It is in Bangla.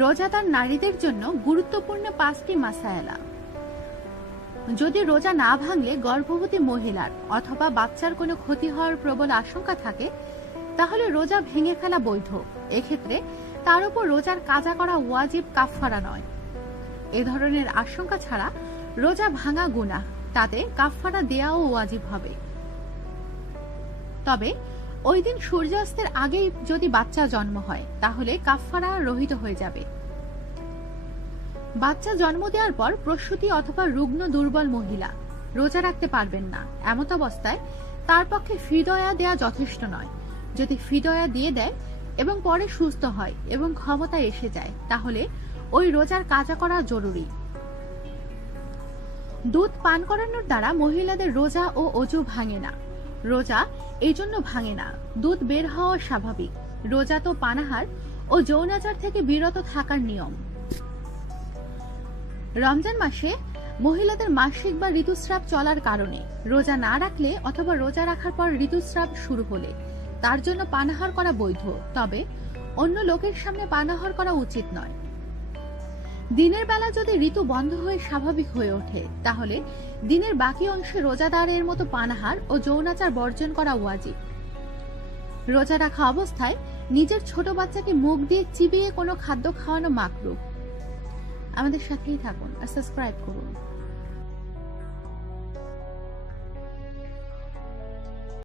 রোজাদার নারীদের জন্য গুরুত্বপূর্ণ 5টি মাসায়েলা। যদি রোজা না ভাঙলে গর্ভবতী মহিলার অথবা বাচ্চার কোনো ক্ষতি হওয়ার প্রবল আশঙ্কা থাকে তাহলে রোজা ভেঙে ফেলা বৈধ। এক্ষেত্রে তার উপর রোজার কাজা করা ওয়াজিব, কাফফারা নয়। এ ধরনের আশঙ্কা ছাড়া রোজা ভাঙা গুনাহ, তাতে কাফফারা দেওয়াও ওয়াজিব হবে। তবে ওই দিন সূর্যাস্তের আগেই যদি বাচ্চা জন্ম হয় তাহলে কাফফারা রহিত হয়ে যাবে। বাচ্চা জন্ম দেওয়ার পর প্রসূতি অথবা রুগ্ন দুর্বল মহিলা রোজা রাখতে পারবেন না। এমত অবস্থায় তার পক্ষে ফিদয়া দেয়া যথেষ্ট নয়। যদি ফিদয়া দিয়ে দেয় এবং পরে সুস্থ হয় এবং ক্ষমতা এসে যায় তাহলে ওই রোজার কাজা করা জরুরি। দুধ পান করানোর দ্বারা মহিলাদের রোজা ও অজু ভাঙে না। রোজা এই জন্য ভাঙে না, দুধ বের হওয়া স্বাভাবিক। রোজা তো পানাহার ও যৌনাচার থেকে বিরত থাকার নিয়ম। রমজান মাসে মহিলাদের মাসিক বা ঋতুস্রাব চলার কারণে রোজা না রাখলে অথবা রোজা রাখার পর ঋতুস্রাব শুরু হলে তার জন্য পানাহার করা বৈধ, তবে অন্য লোকের সামনে পানাহার করা উচিত নয়। দিনের বেলা যদি ঋতু বন্ধ হয়ে স্বাভাবিক হয়ে ওঠে তাহলে দিনের বাকি অংশে রোজাদারের মতো পানাহার ও যৌনাচার বর্জন করা ওয়াজিব। রোজা রাখা অবস্থায় নিজের ছোট বাচ্চাকে মুখ দিয়ে চিবিয়ে কোনো খাদ্য খাওয়ানো মাকরুহ। আমাদের সাথেই থাকুন আর সাবস্ক্রাইব করুন।